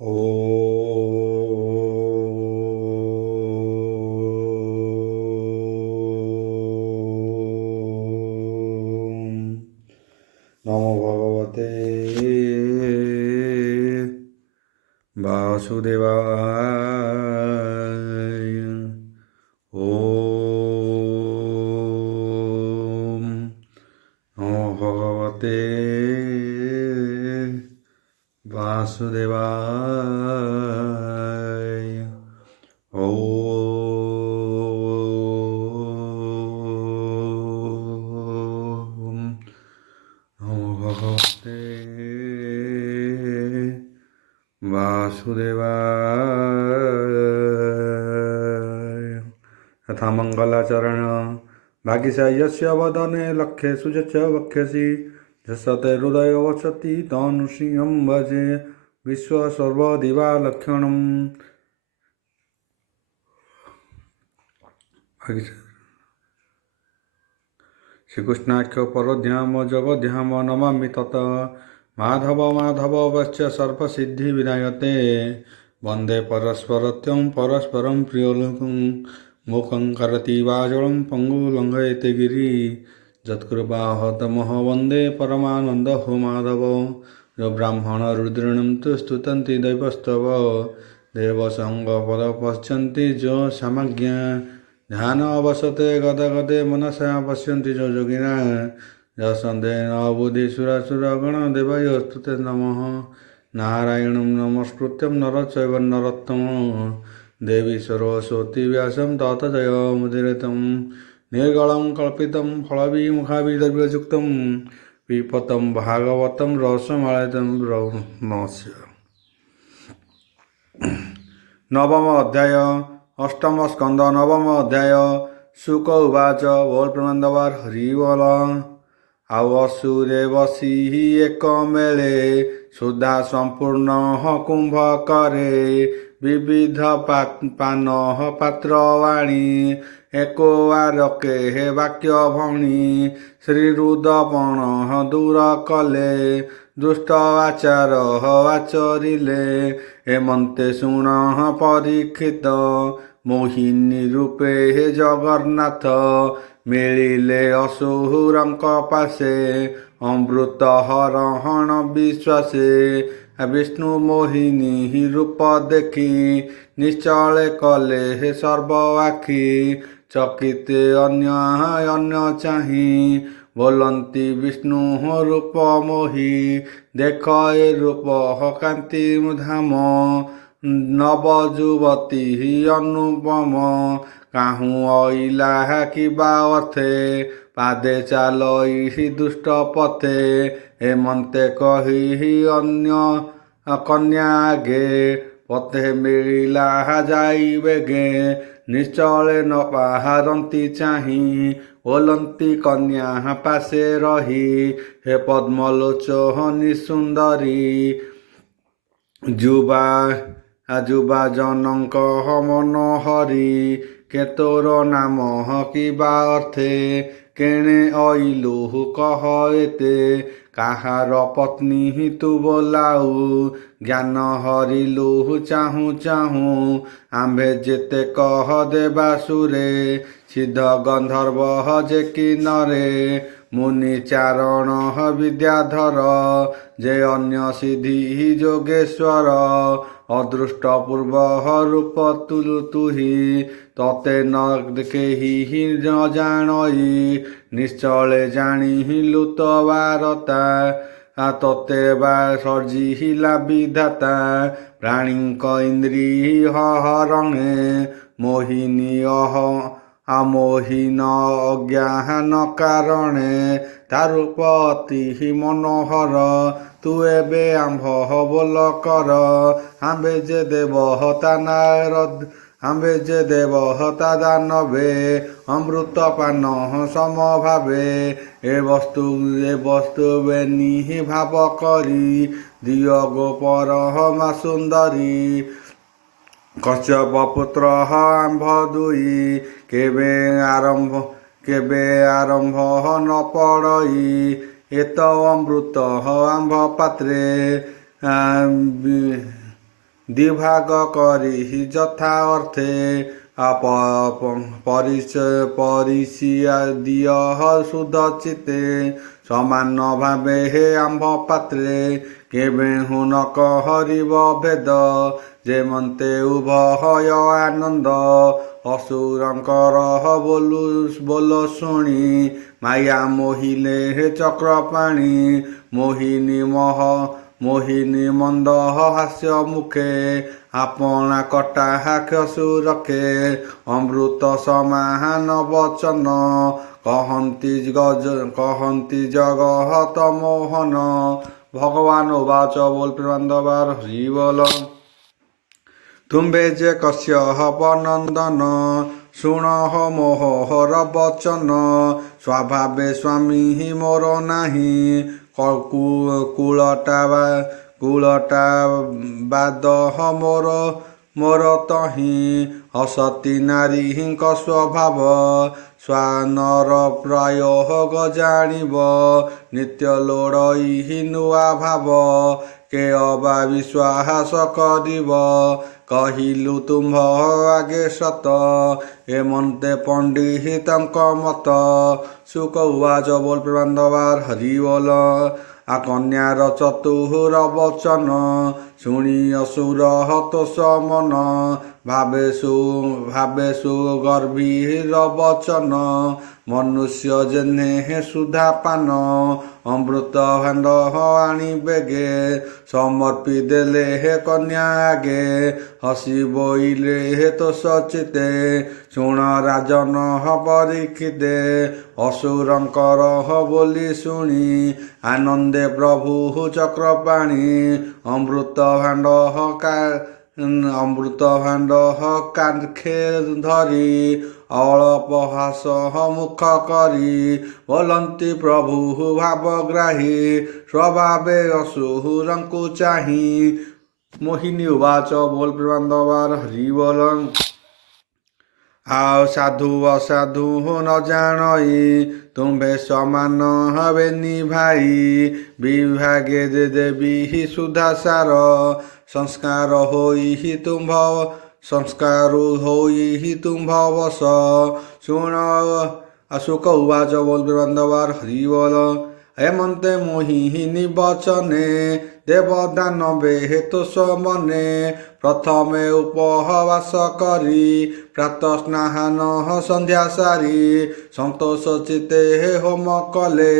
ॐ नमो भगवते वासुदेवाय। ॐ नमो भगवते वासुदेवाय। ॐ नमो भगवते वासुदेवाय। तथा मंगलाचरण भागिसायस्य वदने लक्ष्येषु च वक्ष्यसि जसते हृदय वसति तनुसिंहं भजे विश्वसर्वदिवालक्षणं। श्रीकृष्णाख्य परध्याम जगध्याम नमामि तत् माधव माधव वश्च सर्वसिद्धि विनायते वंदे परस्परत्यं परस्परं प्रियलोकं मुखं करति वाजलं पंगुलंघयते गिरि जत्कृपाहतमः वंदे परमानंद हो माधव जो ब्राह्मण रुद्रणं तु स्तुतन्ति दैवस्तव देवसंग पद पश्यन्ति जो समज्ञा ध्यान अवसते गद गदे मनसा पश्यन्ति जो योगिना यशन्देन बुद्धिसुरासुरगण देवायस्तुते नमः नारायणं नमस्कृत्यं नरचैव नरोत्तमं देवी सरस्वती व्यासं तत जयमुदीरयं निर्गलं कल्पितं फलविमुखाभिद्रव्ययुक्तं पिबतं भागवतं रसमालयं ब्रह्मस्य। नवम अध्याय अष्टम स्कंद नवम अध्याय शुक उवाच बोल प्रनंदवार हरिवल आउ असुरे बसी एक मेले सुधा संपूर्ण कुंभ करे विविध पान पात्रवाणी एको आरके हे वाक्य भणी श्रीरुदपण दूर कले दुष्ट आचार आचरिले हेमंते शुण परीक्षित मोहिनी रूपे हे जगन्नाथ मिलिले असुरंक पासे अमृत हरण विश्वासे विष्णु मोहिनी रूप देखी निश्चले कले हे सर्व आखि चकिते अन्य अन्य चाही बोलंती विष्णु रूप मोहि देख ए रूप कांति धाम नवजुवती अनुपम काहू अइला किबा अर्थे पादे चालई दुष्ट पथे हेमंते कही अन्य कन्या आगे पथे मिलिला जाई बेगे निश्चले न बाहरती चाही ओलंती कन्या पासे रही हे पद्मलोचनी सुंदरी जुबा जुबा जनक मनोहरी के तोर नाम किबा अर्थे केणे अइलु कह एते काहार पत्नी तू बोलाऊ ज्ञान हरिलु चाहू चाहू आम्भे जेते कह देवासुरे सिद्ध गंधर्व जे किन्नरे मुनि चारण विद्याधर जे अन्य सिद्धि जोगेश्वर अदृष्ट पूर्व रूप तुही तते न केही न जानई निश्चले जानिलु तो वारता तते बा सर्जिला विधाता प्राणीक इंद्री हरणे मोहिनी आमोहीन अज्ञान कारणे तारूप अति मनोहर तू एबे आंभ बोल कर आंबे जे देवहता नारद आंबे जे देवहता दानवे अमृत पान समभावे ए वस्तु बेनी भाव करी दिय गोपर मा सुंदरी कश्यप पुत्र आंभ दुई केबे आरंभ न पड़ई एत अमृत आंभ पात्रे ଦିଭାଗ କରି ଯଥା ଅର୍ଥେ ପରିସିଆ ଦିଅ ସୁଧ ଚିତେ ସମାନ ଭାବେ ହେ ଆମ୍ଭ ପାତ୍ରେ କେବେ ହୁନ କହିବ ଭେଦ ଯେମନ୍ତେ ଉଭୟ ଆନନ୍ଦ ଅସୁରଙ୍କର ବୋଲ ଶୁଣି ମାୟା ମୋହିଲେ ହେ ଚକ୍ରପାଣି ମୋହିନୀ ମନ୍ଦ ହାସ୍ୟ ମୁଖେ ଆପଣା କଟା କ୍ଷସୁ ରଖେ ଅମୃତ ସମାନ ବଚନ କହନ୍ତି ଜଗତ ମୋହନ। ଭଗବାନ ଉବାଚ ବୋଲ ପ୍ରେମାନନ୍ଦବାର ହରି ବୋଲ। ତୁମ୍ଭେ ଯେ କଶ୍ୟପ ନନ୍ଦନ ଶୁଣଃ ମୋହର ବଚନ ସ୍ୱଭାବେ ସ୍ୱାମୀ ମୋର ନାହିଁ କୁଳଟା ବାଦ ମୋର ତହିଁ ଅସତୀ ନାରୀଙ୍କ ସ୍ୱଭାବ ସ୍ୱାନର ପ୍ରାୟ ଜାଣିବ ନିତ୍ୟ ଲୋଡ଼ଇ ନୂଆ ଭାବ କେ ଅବା ବିଶ୍ୱାସ କରିବ କହିଲୁ ତୁମ୍ଭ ଆଗେ ସତ ଏମନ୍ତେ ପଣ୍ଡିତଙ୍କ ମତ। ଶୁକ ଉବାଚ ବୋଲ ପ୍ରେମାନନ୍ଦବାର ହରି ବୋଲ। କନ୍ୟାର ଚତୁର ବଚନ ଶୁଣି ଅସୁର ହତୋଷ ମନ ଭାବେ ସୁଗର୍ଭୀର ବଚନ ମନୁଷ୍ୟ ଯେହ୍ନେ ସୁଧା ପାନ ଅମୃତ ଭାଣ୍ଡ ଆଣି ବେଗେ ସମର୍ପି ଦେଲେ ହେ କନ୍ୟା ଆଗେ ହସି ବୋଇଲେ ହେ ତୋଷ ଚିତେ ଶୁଣ ରାଜନ ପରୀକ୍ଷିତେ ଅସୁରଙ୍କର ବୋଲି ଶୁଣି ଆନନ୍ଦେ ପ୍ରଭୁ ଚକ୍ରପାଣି ଅମୃତ ଭାଣ୍ଡ କାଖେ ଧରି ଅଳପହାସ ମୁଖ କରି ବୋଲନ୍ତି ପ୍ରଭୁ ଭାବଗ୍ରାହୀ ସ୍ୱଭାବେ ଅସୁରଙ୍କୁ ଚାହିଁ। ମୋହିନୀ ଉବାଚ ବୋଲ ପ୍ରେମାନନ୍ଦବାର ହରି ବୋଲ। ଆଉ ସାଧୁ ଅସାଧୁ ନ ଜାଣଇ ତୁମ୍ଭେ ସମାନ ହବେନି ଭାଇ ବିଭାଗେ ଦେବୀ ସୁଧାସାର ସଂସ୍କାର ହୋଇ ତୁମ୍ଭ ବସ ଶୁଣ। ଶୁକ ଉବାଚ ବୋଲ ପ୍ରେମାନନ୍ଦବାର ହରି ବୋଲ। ଏମନ୍ତେ ମୋହିନୀ ବଚନେ ଦେବଦାନବେ ତୋଷ ମନେ ପ୍ରଥମେ ଉପବାସ କରି ପ୍ରାତଃ ସ୍ନାନ ସନ୍ଧ୍ୟା ସାରି ସନ୍ତୋଷ ଚିତେ ହୋମ କଲେ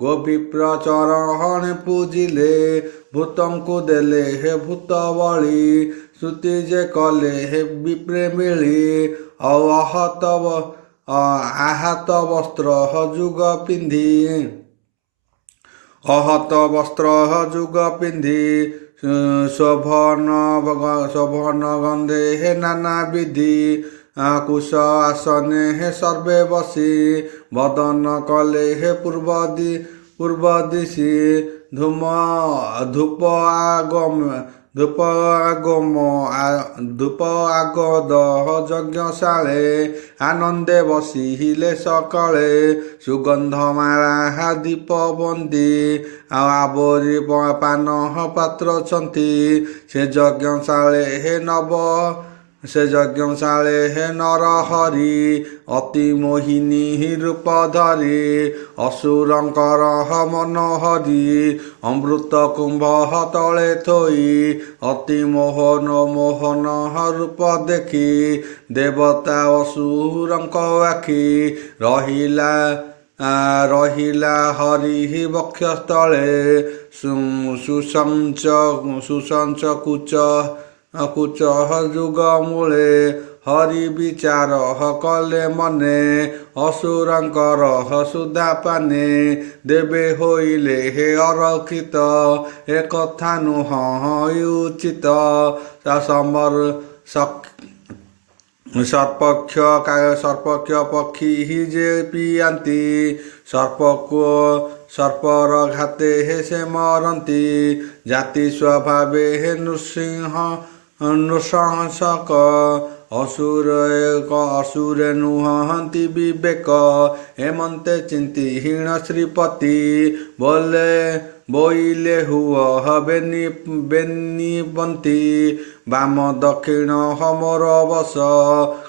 ଗୋବିପ୍ର ଚରଣେ ପୂଜିଲେ ଭୂତଙ୍କୁ ଦେଲେ ହେ ଭୂତ ବଳି ସ୍ତୁତି ଯେ କଲେ ହେ ବିପ୍ରେ ମିଳି ଆହତ ବସ୍ତ୍ର ଯୁଗ ପିନ୍ଧି ଶୋଭନ ଗନ୍ଧେ ହେ ନାନା ବିଧି କୁଶ ଆସନେ ହେ ସର୍ବେ ବସି ବଦନ କଲେ ହେ ପୂର୍ବ ଦିଶି ଧୂପ ଆଗଦ ଯଜ୍ଞଶାଳେ ଆନନ୍ଦେ ବସିଲେ ସକଳେ ସୁଗନ୍ଧମାଳା ଦୀପ ବନ୍ଦୀ ଆବରି ପାନ ପାତ୍ର ଛନ୍ତି ସେ ଯଜ୍ଞଶାଳେ ହେ ନର ହରି ଅତି ମୋହିନୀ ରୂପ ଧରି ଅସୁରଙ୍କର ମନୋହରି ଅମୃତ କୁମ୍ଭ ତଳେ ଥୋଇ ଅତି ମୋହନ ରୂପ ଦେଖି ଦେବତା ଅସୁରଙ୍କ ଆଖି ରହିଲା ହରି ବକ୍ଷସ୍ଥଳେ ସୁସଞ୍ଚ କୁଚ ଯୁଗ ମୂଳେ ହରି ବିଚାର କଲେ ମନେ ଅସୁରଙ୍କର ସୁଧା ପାନେ ଦେବେ ହୋଇଲେ ହେ ଅରକ୍ଷିତ ଏ କଥା ନୁହଁ ଉଚିତ ସର୍ପକ୍ଷ ପକ୍ଷୀ ଯେ ପିଆନ୍ତି ସର୍ପର ଘାତେ ହେ ସେ ମରନ୍ତି ଜାତି ସ୍ୱଭାବେ ହେ ନୃଶଂସକ ଅସୁରେ ନୁହନ୍ତି ବିବେକ ଏମନ୍ତେ ଚିନ୍ତିହୀନ ଶ୍ରୀପତି ବୋଲେ ବୋଇଲେ ହୁଅ ବେନିବନ୍ତୀ ବାମ ଦକ୍ଷିଣ ମୋର ବସ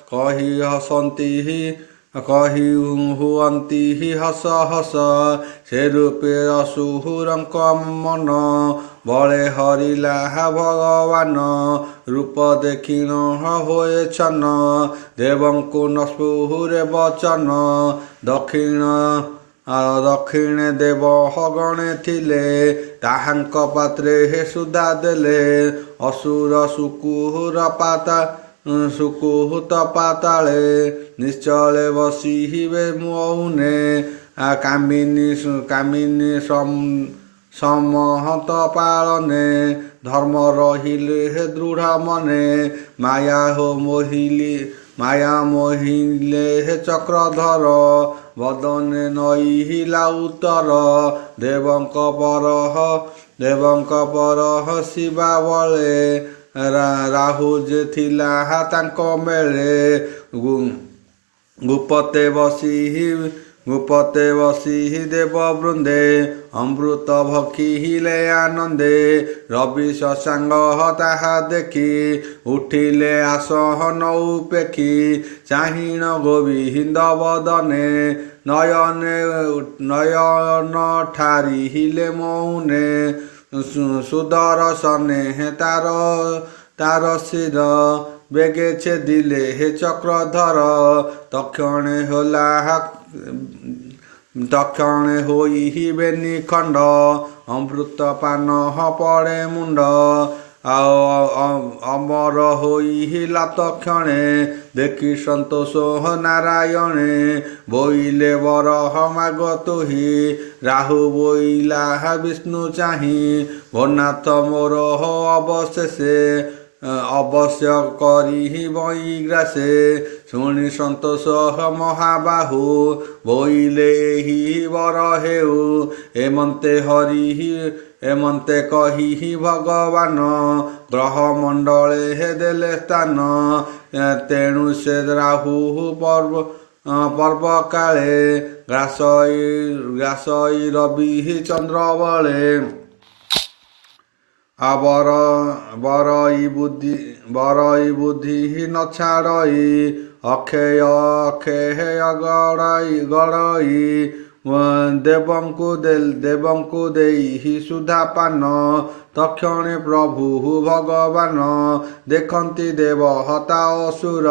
କହି ହସନ୍ତି କହି ହୁଅନ୍ତି ହସ ହସ ସେ ରୂପେ ଅସୁରଙ୍କ ମନ ବଳେ ହରିଲା ଭଗବାନ ରୂପ ଦେଖିଣ ହୋଏ ଛନ ଦେବଙ୍କୁ ନ ସ୍ପୃହୁରେ ବଚନ ଦକ୍ଷିଣେ ଦେବ ଗଣେ ଥିଲେ ତାହାଙ୍କ ପାତ୍ରେ ସୁଧା ଦେଲେ ଅସୁର ସୁକୁହୁତ ପାତାଳେ ନିଶ୍ଚଳେ ବସିବେ ମୌନେ କାମିନୀ ସମହତ ପାଳନେ ଧର୍ମ ରହିଲେ ଦୃଢ଼ ମନେ ମାୟା ମୋହିଲେ ଚକ୍ରଧର ବଦନେ ନଇଲା ଉତ୍ତର ଦେବଙ୍କ ପରହ ଶିବା ବଳେ ରାହୁ ଯେ ଥିଲା ତାଙ୍କ ମେଳେ ଗୁପତେ ବସି ଦେବ ବୃନ୍ଦେ ଅମୃତ ଭକ୍ଷିଲେ ଆନନ୍ଦେ ରବି ଶଶାଙ୍ଗ ତାହା ଦେଖି ଉଠିଲେ ଆସନ ଉପେକ୍ଷି ଚାହିଣ ଗୋବିନ୍ଦ ବଦନେ ନୟନ ଠାରିଲେ ମୌନେ ସୁଦର୍ଶନେ ତାର ଶିର ବେଗେ ଛେଦିଲେ ଚକ୍ରଧର ତକ୍ଷଣେ ହୋଇବେ ନିଖଣ୍ଡ ଅମୃତ ପାନ ପଡ଼େ ମୁଣ୍ଡ ଅମର ହୋଇଲା ତକ୍ଷଣେ ଦେଖି ସନ୍ତୋଷ ନାରାୟଣେ ବୋଇଲେ ବରହ ମାଗ ତୁହି ରାହୁ ବୋଇଲା ବିଷ୍ଣୁ ଚାହିଁ ଭୋନାଥ ମୋର ଅବଶେଷେ ଅବଶ୍ୟ କରି ବୈଗ୍ରାସେ ଶୁଣି ସନ୍ତୋଷ ମହାବାହୁ ବୋଇଲେ ଏହି ବର ହେଉ ଏମନ୍ତେ କହି ଭଗବାନ ଗ୍ରହ ମଣ୍ଡଳେ ଦେଲେ ସ୍ଥାନ ତେଣୁ ସେ ରାହୁ ପର୍ବ କାଳେ ଗ୍ରାସଇ ରବି ଚନ୍ଦ୍ର ବଳେ ବରଇ ବୁଦ୍ଧି ନ ଛାଡ଼ଇ ଅକ୍ଷୟ ଗଡ଼ଇ ଦେବଙ୍କୁ ଦେଇ ସୁଧା ପାନ ତକ୍ଷଣେ ପ୍ରଭୁ ଭଗବାନ ଦେଖନ୍ତି ଦେବ ହତା ଅସୁର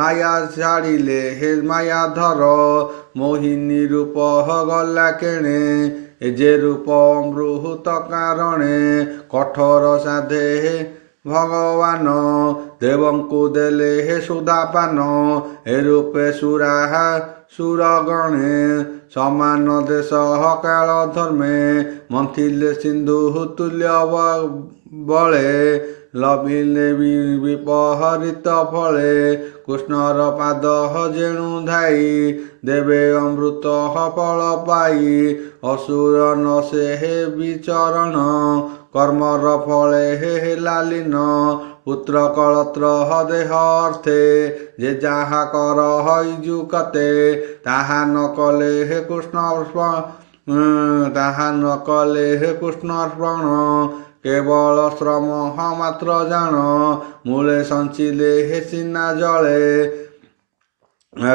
ମାୟା ଛାଡ଼ିଲେ ମାୟାଧର ମୋହିନୀ ରୂପ ଗଲା କେଣେ ଯେ ରୂପ ଅମୃତ କାରଣେ କଠୋର ସାଧେ ଭଗବାନ ଦେବଙ୍କୁ ଦେଲେ ସୁଧାପାନ ଏ ରୂପେ ସୁରଗଣେ ସମାନ ଦେଶ କାଳ ଧର୍ମେ ମନ୍ଥିଲେ ସିନ୍ଧୁ ତୁଲ୍ୟ ବଳେ ଲଭିଲେ ବିପହରିତ ଫଳେ କୃଷ୍ଣର ପାଦ ଯେଣୁ ଧାଇ ଦେବେ ଅମୃତ ଫଳ ପାଇ ଅସୁର ନ ସେ ବିଚରଣ କର୍ମର ଫଳେ ହେଲା ଲୀନ ପୁତ୍ର କଳତ୍ର ଦେହ ଅର୍ଥେ ଯେ ଯାହା କର ଯୁକତେ ତାହା ନ କଲେ କୃଷ୍ଣ ସ୍ମରଣ କେବଳ ଶ୍ରମ ମାତ୍ର ଜାଣ ମୂଳେ ସଞ୍ଚିଲେ ସିନା ଜଳେ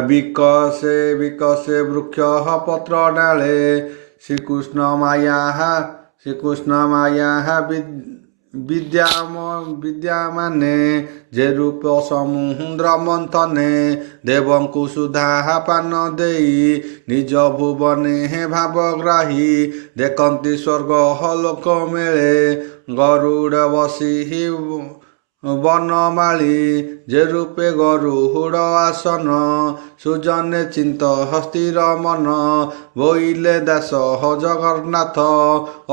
ବିକଶେ ବୃକ୍ଷ ପତ୍ର ଡାଳେ ଶ୍ରୀକୃଷ୍ଣ ମାୟା ବିଦ୍ୟାମାନେ ଯେ ରୂପ ସମୁଦ୍ର ମନ୍ଥନେ ଦେବଙ୍କୁ ସୁଧା ପାନ ଦେଇ ନିଜ ଭୁବନେ ଭାବଗ୍ରାହୀ ଦେଖନ୍ତି ସ୍ୱର୍ଗ ଲୋକ ମେଳେ ଗରୁଡ଼ ବସି ବନମାଳୀ ଯେ ରୂପେ ଗରୁଡ଼ ଆସନ ସୁଜନେ ଚିନ୍ତ ସ୍ଥିର ମନ ବୋଇଲେ ଦାସ ଜଗନ୍ନାଥ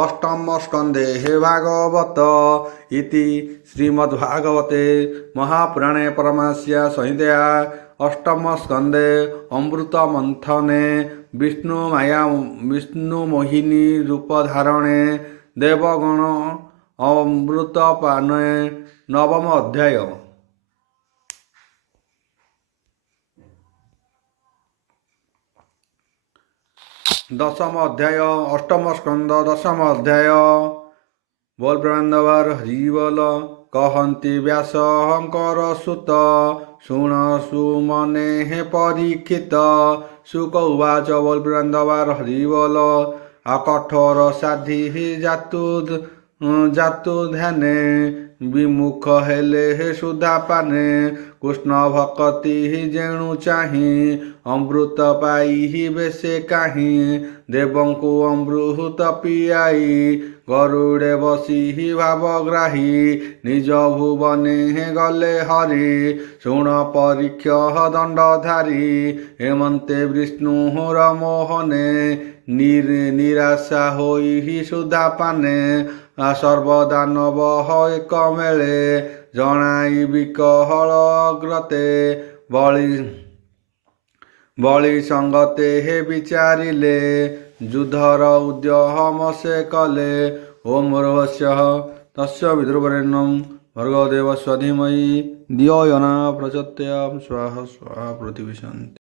ଅଷ୍ଟମ ସ୍କନ୍ଧେ ଭାଗବତ ଇତି ଶ୍ରୀମଦ୍ଭାଗବତେ ମହାପୁରାଣେ ପରମହଂସ୍ୟା ସଂହିତା ଅଷ୍ଟମ ସ୍କନ୍ଧେ ଅମୃତ ମନ୍ଥନେ ବିଷ୍ଣୁ ମୋହିନୀ ରୂପ ଧାରଣେ ଦେବଗଣ ଅମୃତ ପାନେ ନବମ ଅଧ୍ୟାୟ। ଦଶମ ଅଧ୍ୟାୟ ଅଷ୍ଟମ ସ୍କନ୍ଦ ଦଶମ ଅଧ୍ୟାୟ। ବୋଲ ପ୍ରେମାନନ୍ଦବାର ହରିବୋଲ। କହନ୍ତି ବ୍ୟାସଙ୍କର ସୁତ ଶୁଣ ସୁମନେ ହେ ପରୀକ୍ଷିତ। ସୁକ ଉବାଚ। ବୋଲ ପ୍ରେମାନନ୍ଦବାର ହରିବୋଲ। କଠୋର ସାଧି ଜାତୁ ଧ୍ୟାନେ ବିମୁଖ ହେଲେ ହେ ସୁଧା ପାନେ। କୃଷ୍ଣ ଭକତି ଯେଣୁ ଚାହିଁ ଅମୃତ ପାଇବେ ସେ କାହିଁ। ଦେବଙ୍କୁ ଅମୃତ ପିଆଇ ଗରୁଡ଼େ ବସି ଭାବଗ୍ରାହୀ। ନିଜ ଭୁବନେ ଗଲେ ହରି ଶୁଣ ପରୀକ୍ଷ ଦଣ୍ଡଧାରୀ। ହେମନ୍ତେ ବିଷ୍ଣୁର ମୋହନେ ନିରାଶା ହୋଇ ସୁଧା ପାନେ। ସର୍ବଦାନବ ଏକ ମେଳେ ଜଣାଇ ବିକହଳ ଅଗ୍ରତେ। ବଳି ସଙ୍ଗତେ ହେ ବିଚାରିଲେ ଯୁଦ୍ଧର ଉଦ୍ୟମ ସେ କଲେ। ଓಂ ଭୂର୍ଭୁବସ୍ୱଃ ତସ୍ୟ ବିତୁର୍ବରେଣ୍ୟଂ ଭର୍ଗୋ ଦେବସ୍ୟ ଧୀମହି ଧିୟୋ ୟୋ ନଃ ପ୍ରଚୋଦୟାତ୍ ସ୍ୱାହା ସ୍ୱାହା ପୃଥିବୀ ଶାନ୍ତି।